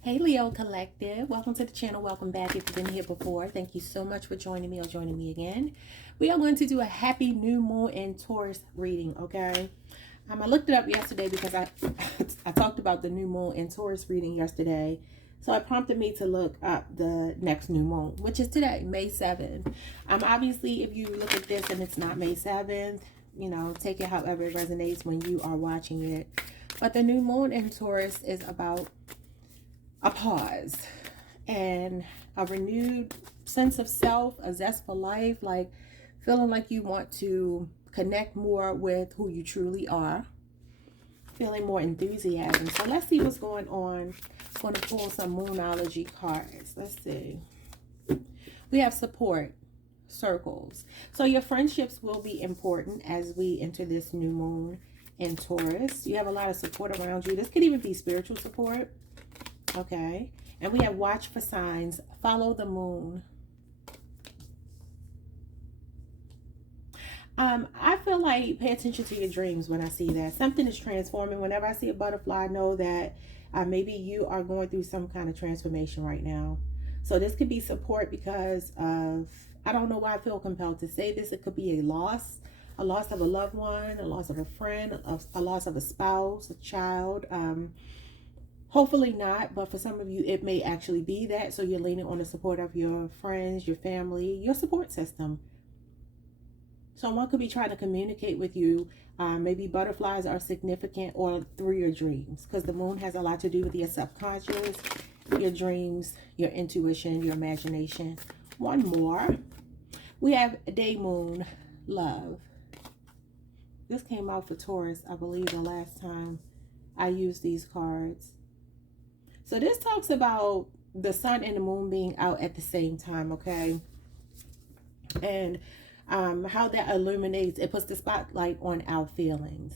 Hey Leo Collective, welcome to the channel. Welcome back if you've been here before. Thank you so much for joining me or joining me again. We are going to do a happy new moon in Taurus reading, okay? I looked it up yesterday because I I talked about the new moon in Taurus reading yesterday. So it prompted me to look up the next new moon, which is today, May 7th. Obviously, if you look at this and it's not May 7th, you know, take it however it resonates when you are watching it. But the new moon in Taurus is about a pause and a renewed sense of self, a zest for life, like feeling like you want to connect more with who you truly are, feeling more enthusiasm. So let's see what's going on. I'm going to pull some Moonology cards. Let's see. We have support circles. So your friendships will be important as we enter this new moon in Taurus. You have a lot of support around you. This could even be spiritual support. Okay, and we have watch for signs, follow the moon. I feel like pay attention to your dreams when I see that. Something is transforming. Whenever I see a butterfly, I know that maybe you are going through some kind of transformation right now. So this could be support because of, I don't know why I feel compelled to say this. It could be a loss of a loved one, a loss of a friend, a loss of a spouse, a child. Hopefully not, but for some of you, it may actually be that. So you're leaning on the support of your friends, your family, your support system. Someone could be trying to communicate with you. Maybe butterflies are significant or through your dreams, because the moon has a lot to do with your subconscious, your dreams, your intuition, your imagination. One more. We have day moon, love. This came out for Taurus, I believe, the last time I used these cards. So this talks about the sun and the moon being out at the same time, okay? And how that illuminates, it puts the spotlight on our feelings.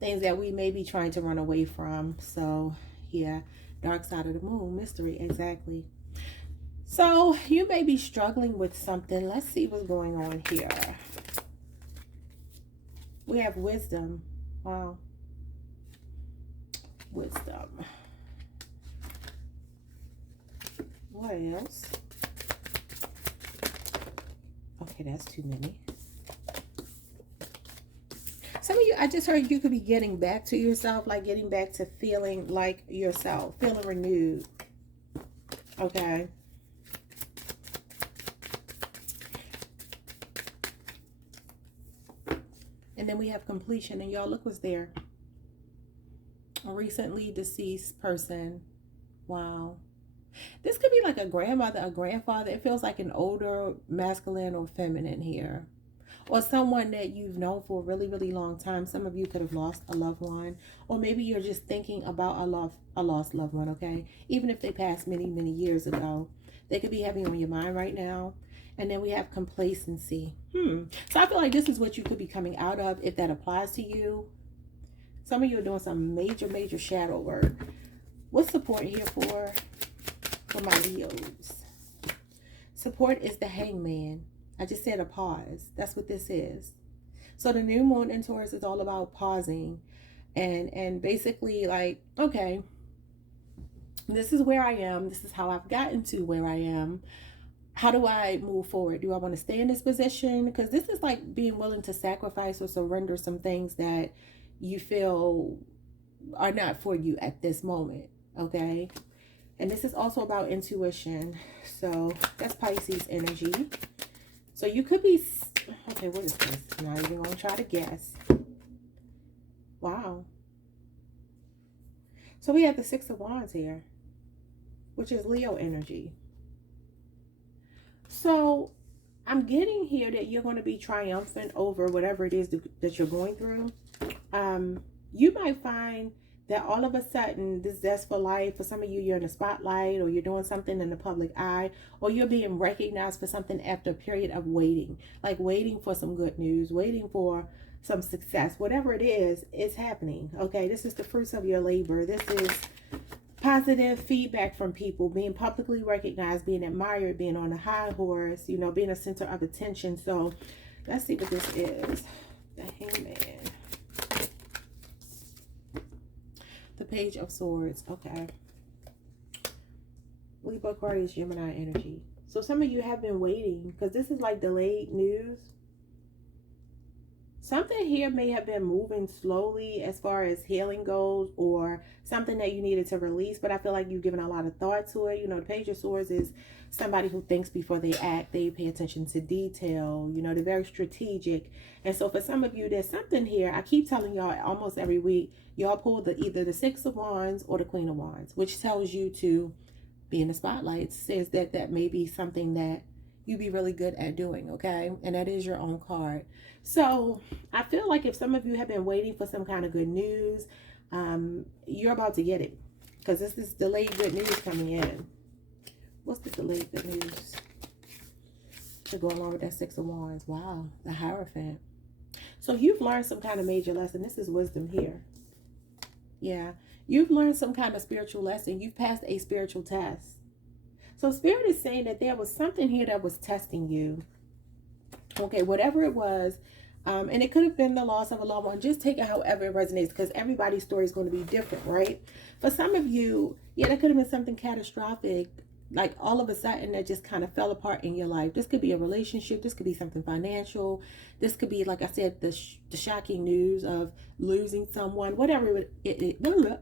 Things that we may be trying to run away from. So, yeah, dark side of the moon, mystery, exactly. So, you may be struggling with something. Let's see what's going on here. We have wisdom. Wow. Wisdom. What else? Okay, that's too many. Some of you, I just heard you could be getting back to yourself, like getting back to feeling like yourself, feeling renewed. Okay. And then we have completion, and y'all look what's there. A recently deceased person. Wow. This could be like a grandmother, a grandfather. It feels like an older masculine or feminine here. Or someone that you've known for a really, really long time. Some of you could have lost a loved one. Or maybe you're just thinking about a lost loved one, okay? Even if they passed many, many years ago. They could be heavy on your mind right now. And then we have complacency. So I feel like this is what you could be coming out of if that applies to you. Some of you are doing some major, major shadow work. What's support here for my Leos? Support is the hangman. I just said a pause. That's what this is. So the new moon in Taurus is all about pausing and basically like, okay, this is where I am. This is how I've gotten to where I am. How do I move forward? Do I want to stay in this position? Because this is like being willing to sacrifice or surrender some things that you feel are not for you at this moment, okay? And this is also about intuition. So that's Pisces energy. So you could be, okay, what is this? I'm not even going to try to guess. Wow. So we have the Six of Wands here, which is Leo energy. So I'm getting here that you're going to be triumphant over whatever it is that you're going through. You might find that all of a sudden, this zest for life, for some of you, you're in the spotlight, or you're doing something in the public eye, or you're being recognized for something after a period of waiting, like waiting for some good news, waiting for some success. Whatever it is, it's happening. Okay, this is the fruits of your labor. This is positive feedback from people, being publicly recognized, being admired, being on a high horse, you know, being a center of attention. So let's see what this is. The Hangman. The Page of Swords. Okay. Libra, Aquarius, Gemini energy. So some of you have been waiting because this is like delayed news. Something here may have been moving slowly as far as healing goes, or something that you needed to release, but I feel like you've given a lot of thought to it. You know, the Page of Swords is somebody who thinks before they act. They pay attention to detail. You know, they're very strategic. And so for some of you, there's something here. I keep telling y'all almost every week, y'all pull either the Six of Wands or the Queen of Wands, which tells you to be in the spotlight. It says that that may be something that you be really good at doing, okay? And that is your own card. So I feel like if some of you have been waiting for some kind of good news, you're about to get it, because this is delayed good news coming in. What's the delayed good news to go along with that Six of Wands? Wow, the Hierophant. So you've learned some kind of major lesson. This is wisdom here. Yeah, you've learned some kind of spiritual lesson. You've passed a spiritual test. So Spirit is saying that there was something here that was testing you. Okay, whatever it was, and it could have been the loss of a loved one. Just take it however it resonates, because everybody's story is going to be different, right? For some of you, yeah, that could have been something catastrophic, like all of a sudden that just kind of fell apart in your life. This could be a relationship. This could be something financial. This could be, like I said, the shocking news of losing someone. Whatever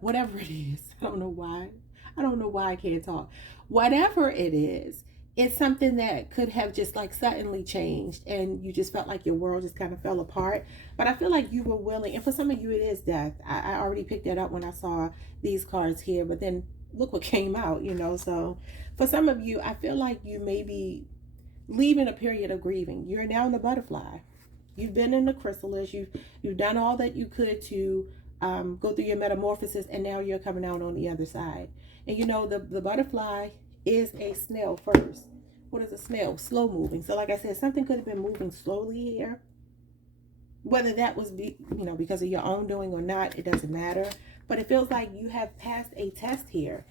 whatever it is. I don't know why. I don't know why I can't talk. Whatever it is, it's something that could have just like suddenly changed, and you just felt like your world just kind of fell apart. But I feel like you were willing, and for some of you it is death. I already picked that up when I saw these cards here, but then look what came out, you know. So for some of you, I feel like you may be leaving a period of grieving. You're now in the butterfly. You've been in the chrysalis. You've done all that you could to go through your metamorphosis, and now you're coming out on the other side. And you know, the butterfly is a snail first. What is a snail? Slow moving. So like I said, something could have been moving slowly here. Whether that was because of your own doing or not, it doesn't matter. But it feels like you have passed a test here,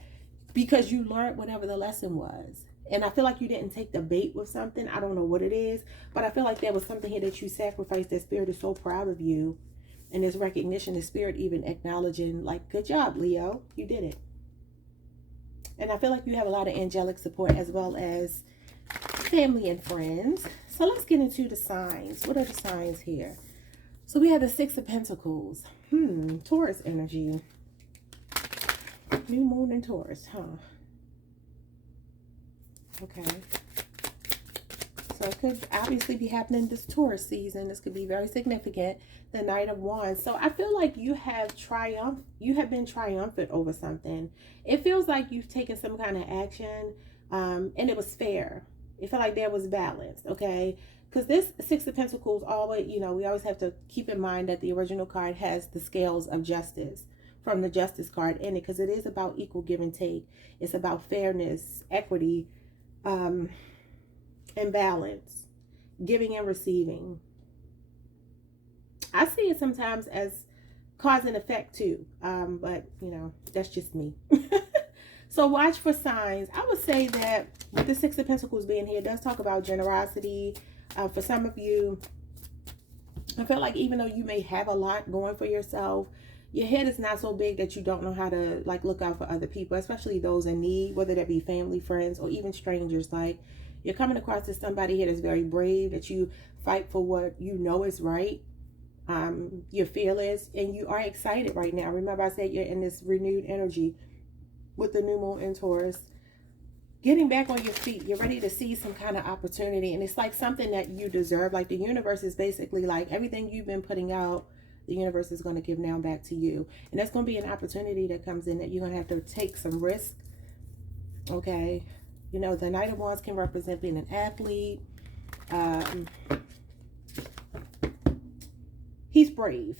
because you learned whatever the lesson was. And I feel like you didn't take the bait with something. I don't know what it is, but I feel like there was something here that you sacrificed. That Spirit is so proud of you. And there's recognition, the Spirit even acknowledging, like, good job, Leo. You did it. And I feel like you have a lot of angelic support, as well as family and friends. So let's get into the signs. What are the signs here? So we have the Six of Pentacles. Taurus energy. New moon in Taurus, huh? Okay. So it could obviously be happening this Taurus season. This could be very significant. The Knight of Wands. So I feel like you have been triumphant over something. It feels like you've taken some kind of action, and it was fair. It felt like there was balance, okay? Because this Six of Pentacles always, we always have to keep in mind that the original card has the scales of justice from the Justice card in it, because it is about equal give and take. It's about fairness, equity, and balance, giving and receiving. I see it sometimes as cause and effect too, but that's just me. So watch for signs. I would say that with the Six of Pentacles being here, it does talk about generosity. For some of you, I feel like even though you may have a lot going for yourself, your head is not so big that you don't know how to like look out for other people, especially those in need, whether that be family, friends, or even strangers. Like, you're coming across as somebody here that's very brave, that you fight for what you know is right. You're fearless, and you are excited right now. Remember, I said you're in this renewed energy with the new moon in Taurus. Getting back on your feet, you're ready to see some kind of opportunity, and it's like something that you deserve. Like, the universe is basically like everything you've been putting out, the universe is going to give now back to you. And that's going to be an opportunity that comes in that you're going to have to take some risk. Okay. The Knight of Wands can represent being an athlete. He's brave.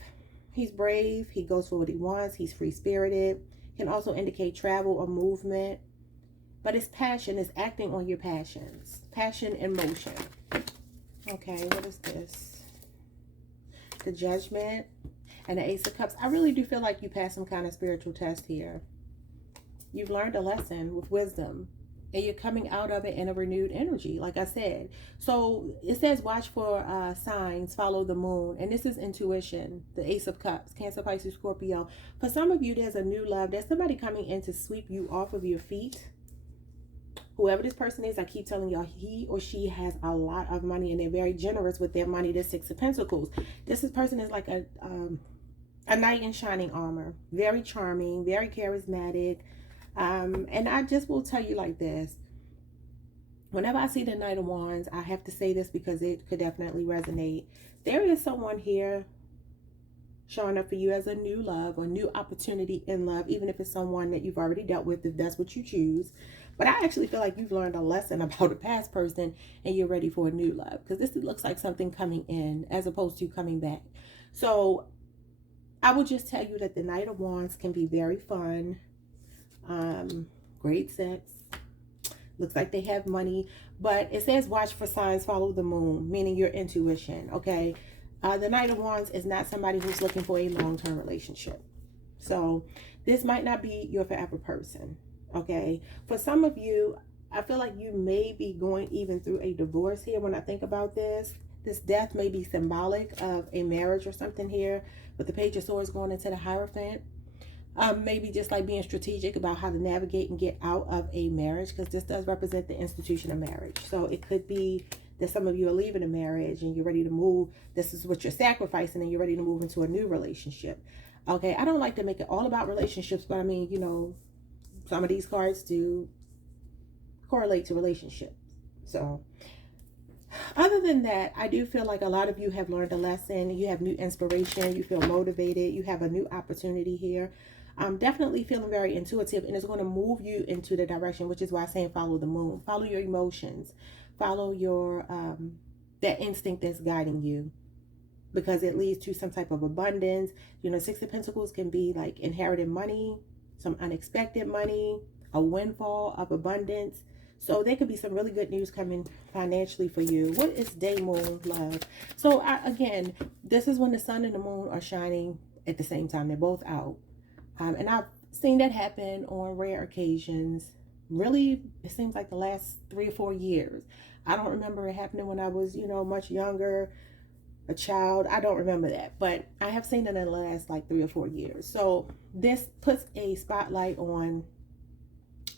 He's brave. He goes for what he wants. He's free-spirited. Can also indicate travel or movement. But it's passion. It's acting on your passions. Passion and motion. Okay, what is this? The Judgment and the Ace of Cups. I really do feel like you passed some kind of spiritual test here. You've learned a lesson with wisdom, and you're coming out of it in a renewed energy, like I said. So it says watch for signs, follow the moon. And this is intuition, the Ace of Cups, Cancer, Pisces, Scorpio. For some of you, there's a new love. There's somebody coming in to sweep you off of your feet. Whoever this person is, I keep telling y'all, he or she has a lot of money and they're very generous with their money. The Six of Pentacles. Person is like a knight in shining armor. Very charming, very charismatic. And I just will tell you like this. Whenever I see the Knight of Wands, I have to say this because it could definitely resonate. There is someone here showing up for you as a new love or new opportunity in love, even if it's someone that you've already dealt with, if that's what you choose. But I actually feel like you've learned a lesson about a past person and you're ready for a new love, because this looks like something coming in as opposed to coming back. So I will just tell you that the Knight of Wands can be very fun, great sex. Looks like they have money, but it says watch for signs, follow the moon, meaning your intuition, okay? The Knight of Wands is not somebody who's looking for a long-term relationship. So this might not be your forever person, okay? For some of you, I feel like you may be going even through a divorce here when I think about this. This death may be symbolic of a marriage or something here, but the Page of Swords going into the Hierophant. Maybe just like being strategic about how to navigate and get out of a marriage, because this does represent the institution of marriage. So it could be that some of you are leaving a marriage and you're ready to move. This is what you're sacrificing and you're ready to move into a new relationship. Okay, I don't like to make it all about relationships, but I mean, you know, some of these cards do correlate to relationships. So other than that, I do feel like a lot of you have learned a lesson. You have new inspiration. You feel motivated. You have a new opportunity here. I'm definitely feeling very intuitive, and it's going to move you into the direction, which is why I'm saying follow the moon. Follow your emotions. Follow your that instinct that's guiding you, because it leads to some type of abundance. You know, Six of Pentacles can be like inherited money, some unexpected money, a windfall of abundance. So there could be some really good news coming financially for you. What is day, moon, love? So again, this is when the sun and the moon are shining at the same time. They're both out. And I've seen that happen on rare occasions. Really, it seems like the last 3 or 4 years. I don't remember it happening when I was, you know, much younger, a child. I don't remember that. But I have seen it in the last like 3 or 4 years. So this puts a spotlight on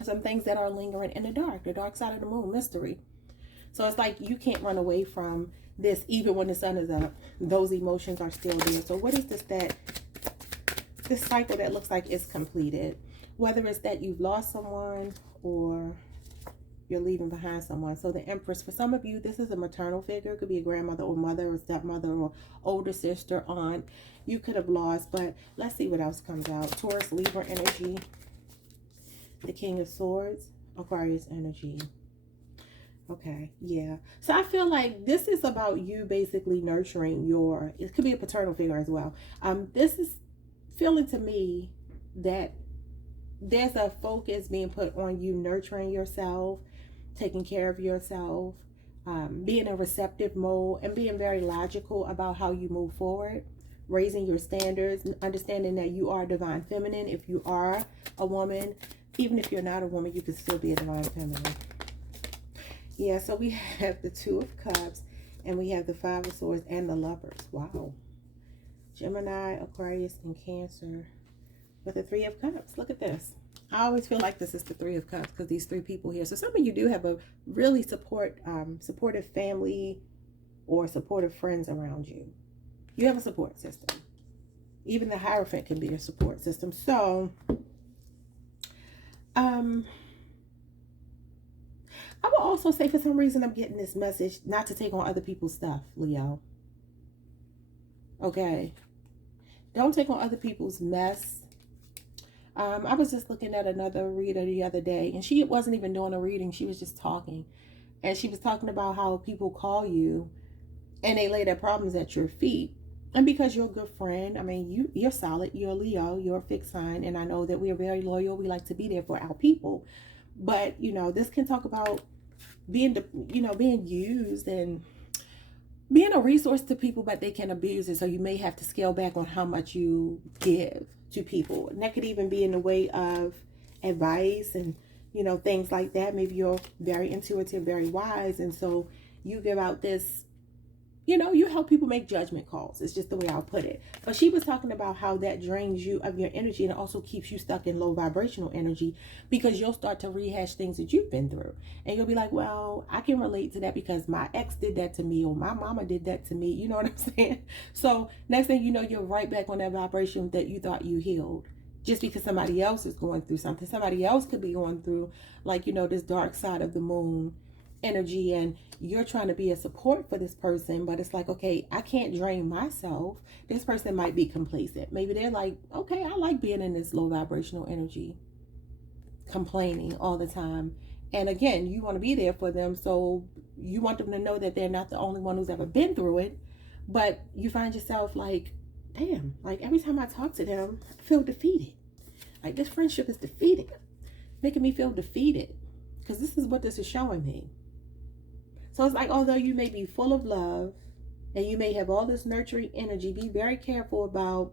some things that are lingering in the dark side of the moon, mystery. So it's like you can't run away from this even when the sun is up. Those emotions are still there. So what is this this cycle that looks like it's completed? Whether it's that you've lost someone or you're leaving behind someone. So the Empress, for some of you, this is a maternal figure. It could be a grandmother or mother or stepmother or older sister, aunt. You could have lost, but let's see what else comes out. Taurus, Libra energy. The King of Swords, Aquarius energy. Okay, yeah. So I feel like this is about you basically nurturing your, it could be a paternal figure as well. This is feeling to me that there's a focus being put on you nurturing yourself, taking care of yourself, being in a receptive mode, and being very logical about how you move forward, raising your standards, understanding that you are divine feminine. If you are a woman, even if you're not a woman, you can still be a divine feminine. Yeah, so we have the Two of Cups, and we have the Five of Swords and the Lovers. Wow. Gemini, Aquarius, and Cancer with the Three of Cups. Look at this. I always feel like this is the Three of Cups because these 3 people here. So some of you do have a really supportive family or supportive friends around you. You have a support system. Even the Hierophant can be a support system. So I will also say, for some reason, I'm getting this message not to take on other people's stuff, Leo. Okay. Don't take on other people's mess. I was just looking at another reader the other day, and she wasn't even doing a reading. She was just talking. And she was talking about how people call you and they lay their problems at your feet. And because you're a good friend, I mean, you're solid, you're a Leo, you're a fixed sign, and I know that we are very loyal. We like to be there for our people. But, you know, this can talk about being used and being a resource to people, but they can abuse it. So you may have to scale back on how much you give to people. And that could even be in the way of advice and, you know, things like that. Maybe you're very intuitive, very wise, and so you give out this You know, you help people make judgment calls. It's just the way I'll put it. But she was talking about how that drains you of your energy, and it also keeps you stuck in low vibrational energy, because you'll start to rehash things that you've been through. And you'll be like, well, I can relate to that because my ex did that to me, or my mama did that to me. You know what I'm saying? So next thing you know, you're right back on that vibration that you thought you healed. Just because somebody else is going through something. Somebody else could be going through, like, you know, this dark side of the moon energy, and you're trying to be a support for this person, but it's like, okay, I can't drain myself. This person might be complacent. Maybe they're like, okay, I like being in this low vibrational energy, complaining all the time. And again, you want to be there for them, so you want them to know that they're not the only one who's ever been through it. But you find yourself like, damn, like every time I talk to them, I feel defeated. Like this friendship is defeated, making me feel defeated, because this is what this is showing me. So it's like, although you may be full of love and you may have all this nurturing energy, be very careful about,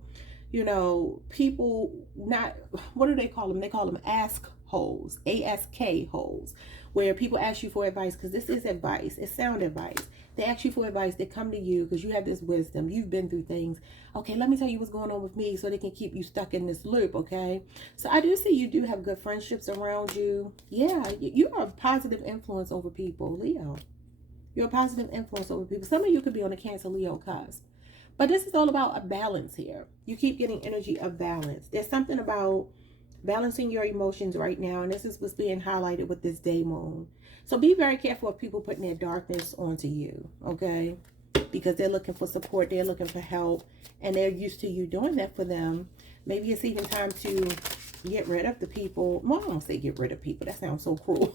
you know, people not, what do they call them? They call them ask holes, ASK holes, where people ask you for advice, because this is advice. It's sound advice. They ask you for advice. They come to you because you have this wisdom. You've been through things. Okay, let me tell you what's going on with me, so they can keep you stuck in this loop, okay? So I do see you do have good friendships around you. Yeah, you are a positive influence over people, Leo. You're a positive influence over people. Some of you could be on a Cancer Leo cusp. But this is all about a balance here. You keep getting energy of balance. There's something about balancing your emotions right now. And this is what's being highlighted with this day moon. So be very careful of people putting their darkness onto you. Okay? Because they're looking for support. They're looking for help. And they're used to you doing that for them. Maybe it's even time to get rid of the people. Well, I don't say get rid of people. That sounds so cruel.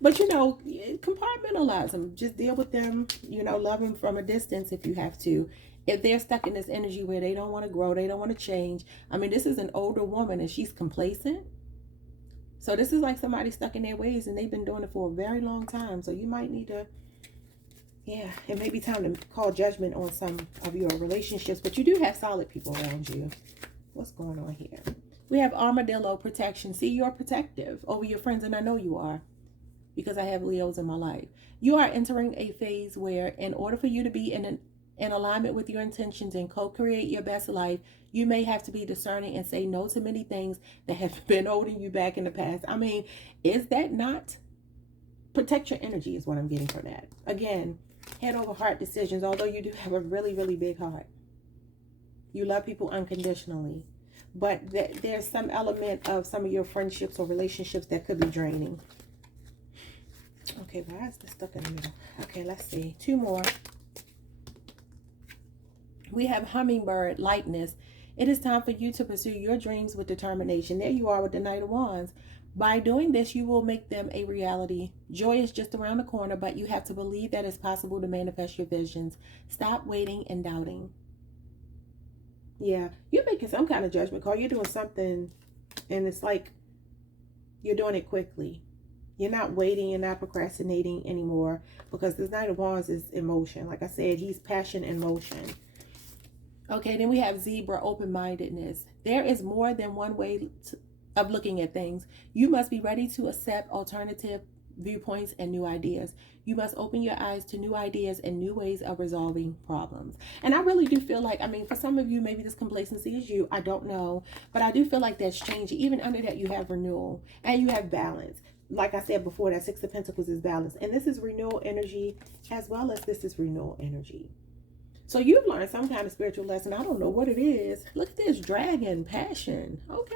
But, you know, compartmentalize them. Just deal with them, you know, love them from a distance if you have to. If they're stuck in this energy where they don't want to grow, they don't want to change. I mean, this is an older woman and she's complacent. So this is like somebody stuck in their ways and they've been doing it for a very long time. So you might need to, yeah, it may be time to call judgment on some of your relationships. But you do have solid people around you. What's going on here? We have armadillo protection. See, you're protective over your friends, and I know you are, because I have Leos in my life. You are entering a phase where, in order for you to be in alignment with your intentions and co-create your best life, you may have to be discerning and say no to many things that have been holding you back in the past. I mean, is that not? Protect your energy is what I'm getting from that. Again, head over heart decisions, although you do have a really, really big heart. You love people unconditionally. But there's some element of some of your friendships or relationships that could be draining. Okay, why is this stuck in the middle? Okay, let's see. Two more. We have hummingbird lightness. It is time for you to pursue your dreams with determination. There you are with the Knight of Wands. By doing this, you will make them a reality. Joy is just around the corner, but you have to believe that it's possible to manifest your visions. Stop waiting and doubting. Yeah, you're making some kind of judgment call. You're doing something, and it's like you're doing it quickly. You're not waiting. You're not procrastinating anymore, because this Knight of Wands is emotion. Like I said, he's passion and motion. Okay, then we have zebra, open-mindedness. There is more than one way of looking at things. You must be ready to accept alternative viewpoints and new ideas. You must open your eyes to new ideas and new ways of resolving problems. And I really do feel like, I mean, for some of you, maybe this complacency is you. I don't know. But I do feel like that's changing. Even under that, you have renewal and you have balance. Like I said before, that Six of Pentacles is balance. And this is renewal energy, as well as this is renewal energy. So you've learned some kind of spiritual lesson. I don't know what it is. Look at this dragon, passion. Okay.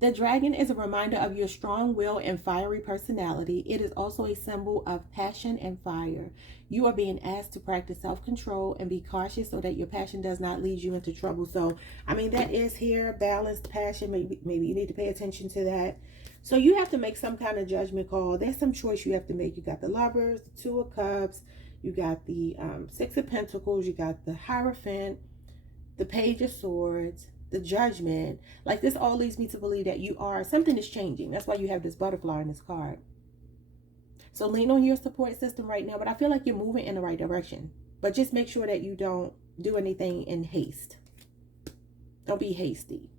The dragon is a reminder of your strong will and fiery personality. It is also a symbol of passion and fire. You are being asked to practice self-control and be cautious so that your passion does not lead you into trouble. So, I mean, that is here, balanced passion. Maybe you need to pay attention to that. So you have to make some kind of judgment call. There's some choice you have to make. You got the Lovers, the Two of Cups, you got the Six of Pentacles, you got the Hierophant, the Page of Swords, the Judgment. Like, this all leads me to believe that you are, something is changing. That's why you have this butterfly in this card. So lean on your support system right now, but I feel like you're moving in the right direction. But just make sure that you don't do anything in haste. Don't be hasty.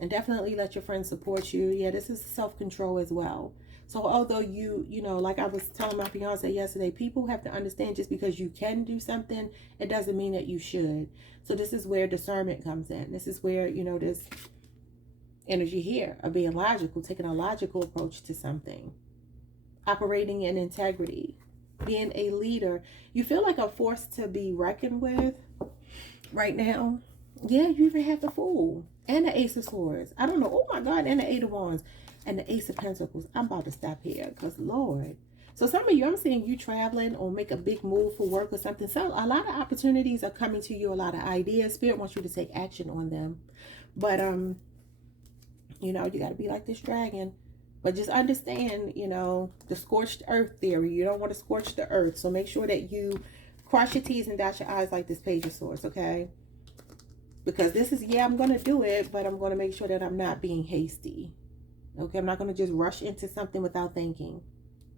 And definitely let your friends support you. Yeah, this is self-control as well. So although you know, like I was telling my fiance yesterday, people have to understand just because you can do something, it doesn't mean that you should. So this is where discernment comes in. This is where, you know, this energy here of being logical, taking a logical approach to something, operating in integrity, being a leader. You feel like a force to be reckoned with right now. Yeah, you even have the Fool and the Ace of Swords. I don't know. Oh my God, and the Eight of Wands and the Ace of Pentacles. I'm about to stop here because Lord. So some of you, I'm seeing you traveling or make a big move for work or something. So a lot of opportunities are coming to you, a lot of ideas. Spirit wants you to take action on them. But you know, you got to be like this dragon. But just understand, you know, the scorched earth theory. You don't want to scorch the earth. So make sure that you cross your T's and dot your I's like this Page of Swords, okay? Because this is, yeah, I'm going to do it, but I'm going to make sure that I'm not being hasty. Okay, I'm not going to just rush into something without thinking.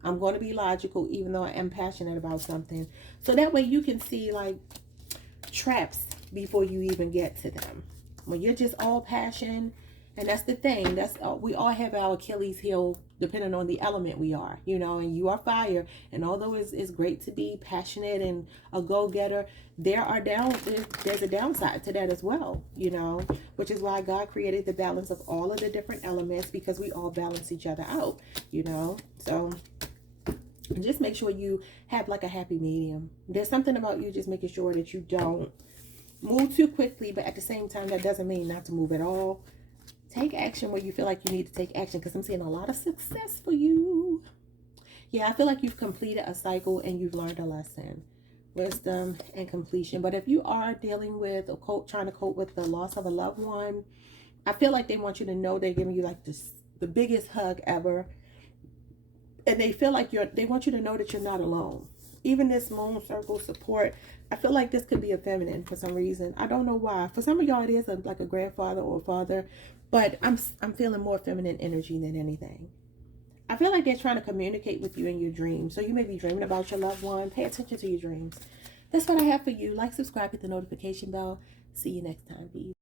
I'm going to be logical, even though I am passionate about something. So that way you can see, like, traps before you even get to them. When you're just all passion, and that's the thing, that's we all have our Achilles heel depending on the element we are, you know, and you are fire. And although it's great to be passionate and a go-getter, there's a downside to that as well, you know, which is why God created the balance of all of the different elements, because we all balance each other out, you know. So just make sure you have like a happy medium. There's something about you just making sure that you don't move too quickly, but at the same time, that doesn't mean not to move at all. Take action where you feel like you need to take action, because I'm seeing a lot of success for you. Yeah, I feel like you've completed a cycle and you've learned a lesson. Wisdom and completion. But if you are dealing with or trying to cope with the loss of a loved one, I feel like they want you to know they're giving you like the biggest hug ever. And they feel like they want you to know that you're not alone. Even this moon circle support, I feel like this could be a feminine for some reason. I don't know why. For some of y'all, it is like a grandfather or a father. But I'm feeling more feminine energy than anything. I feel like they're trying to communicate with you in your dreams. So you may be dreaming about your loved one. Pay attention to your dreams. That's what I have for you. Like, subscribe, hit the notification bell. See you next time. Peace.